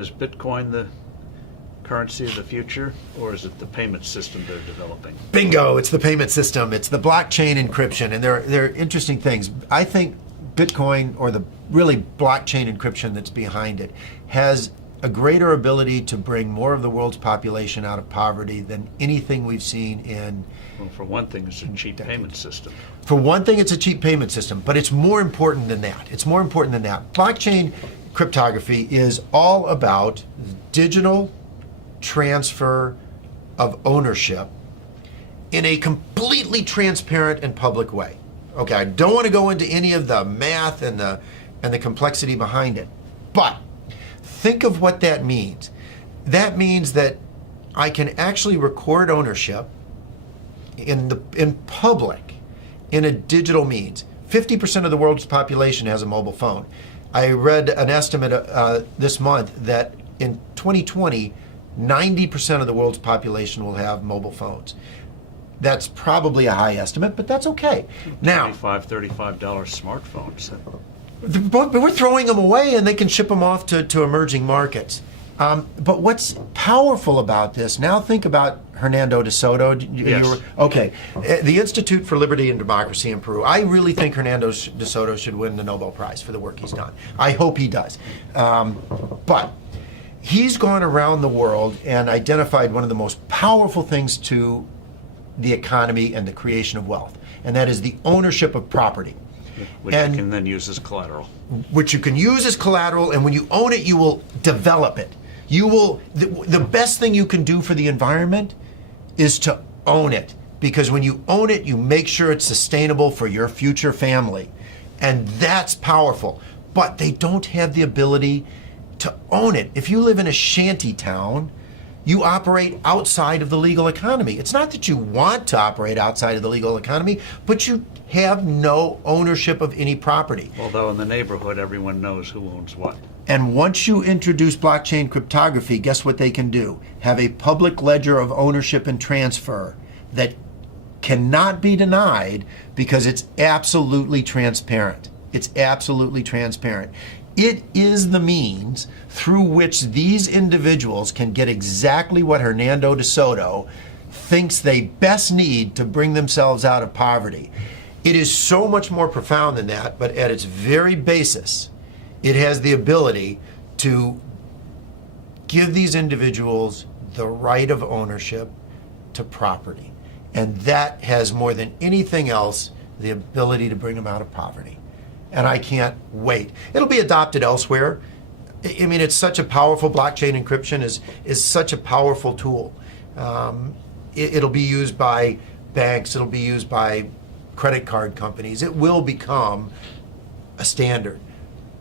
Is Bitcoin the currency of the future, or is it the payment system they're developing? Bingo, it's the payment system. It's the blockchain encryption, and they're interesting things. I think Bitcoin, or the really blockchain encryption that's behind it, has a greater ability to bring more of the world's population out of poverty than anything we've seen in... Well, for one thing, it's a cheap payment system. For one thing, it's a cheap payment system, but it's more important than that. It's more important than that. Blockchain cryptography is all about digital transfer of ownership in a completely transparent and public way. Okay, I don't want to go into any of the math and the complexity behind it, but think of what that means. That means that I can actually record ownership in public in a digital means. 50% of the world's population has a mobile phone. I read an estimate this month that in 2020, 90% of the world's population will have mobile phones. That's probably a high estimate, but that's okay. Now, $35 smartphones. But we're throwing them away, and they can ship them off to emerging markets. But what's powerful about this, now think about Hernando de Soto. Yes. Okay, the Institute for Liberty and Democracy in Peru. I really think Hernando de Soto should win the Nobel Prize for the work he's done. I hope he does. But he's gone around the world and identified one of the most powerful things to the economy and the creation of wealth, and that is the ownership of property. Which you can then use as collateral. Which you can use as collateral, and when you own it, you will develop it. You will, the best thing you can do for the environment is to own it, because when you own it, you make sure it's sustainable for your future family, and that's powerful. But they don't have the ability to own it. If you live in a shanty town, you operate outside of the legal economy. It's not that you want to operate outside of the legal economy, but you have no ownership of any property. Although in the neighborhood, everyone knows who owns what. And once you introduce blockchain cryptography, guess what they can do? Have a public ledger of ownership and transfer that cannot be denied, because it's absolutely transparent. It's absolutely transparent. It is the means through which these individuals can get exactly what Hernando de Soto thinks they best need to bring themselves out of poverty. It is so much more profound than that, but at its very basis, it has the ability to give these individuals the right of ownership to property. And that has, more than anything else, the ability to bring them out of poverty. And I can't wait. It'll be adopted elsewhere. I mean, it's such a powerful, blockchain encryption is such a powerful tool. It'll be used by banks, it'll be used by credit card companies. It will become a standard.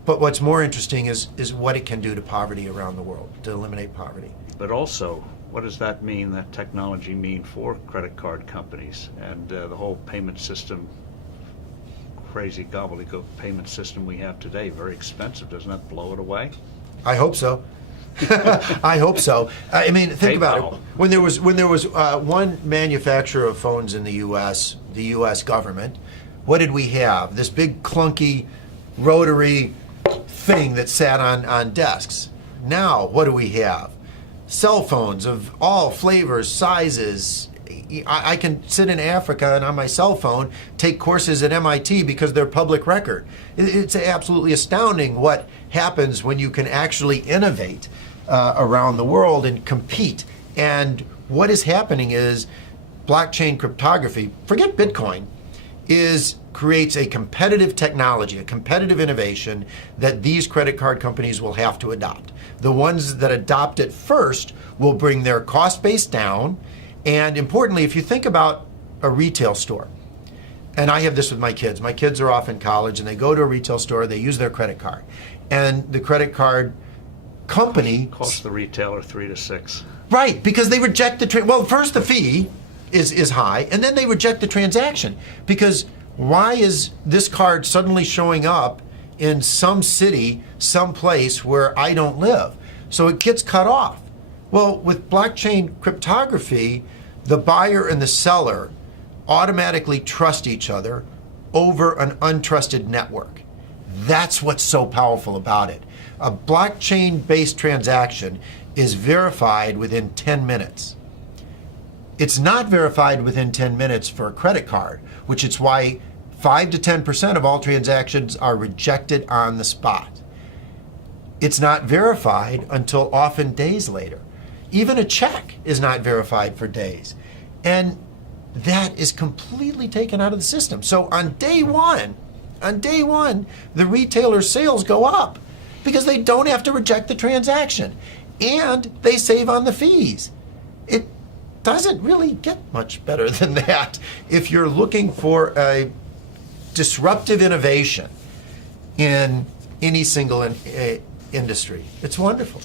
But what's more interesting is what it can do to poverty around the world, to eliminate poverty. But also, what does that mean, that technology mean for credit card companies and the whole payment system, crazy gobbledygook payment system we have today? Very expensive. Doesn't that blow it away? I hope so. I hope so. I mean, think about it. When there was one manufacturer of phones in the U.S. government, what did we have? This big clunky rotary thing that sat on desks. Now, what do we have? Cell phones of all flavors, sizes. I can sit in Africa and on my cell phone take courses at MIT because they're public record. It's absolutely astounding what happens when you can actually innovate around the world and compete. And what is happening is blockchain cryptography, forget Bitcoin, creates a competitive technology, a competitive innovation that these credit card companies will have to adopt. The ones that adopt it first will bring their cost base down. And importantly, if you think about a retail store, and I have this with my kids are off in college and they go to a retail store, they use their credit card. And the credit card company costs the retailer $3 to $6. Right, because they reject well, first the fee is high, and then they reject the transaction. Because why is this card suddenly showing up in some city, some place where I don't live? So it gets cut off. Well, with blockchain cryptography, the buyer and the seller automatically trust each other over an untrusted network. That's what's so powerful about it. A blockchain-based transaction is verified within 10 minutes. It's not verified within 10 minutes for a credit card, which is why 5 to 10% of all transactions are rejected on the spot. It's not verified until often days later. Even a check is not verified for days. And that is completely taken out of the system. So on day one, the retailer's sales go up because they don't have to reject the transaction and they save on the fees. It doesn't really get much better than that if you're looking for a disruptive innovation in any single industry. It's wonderful.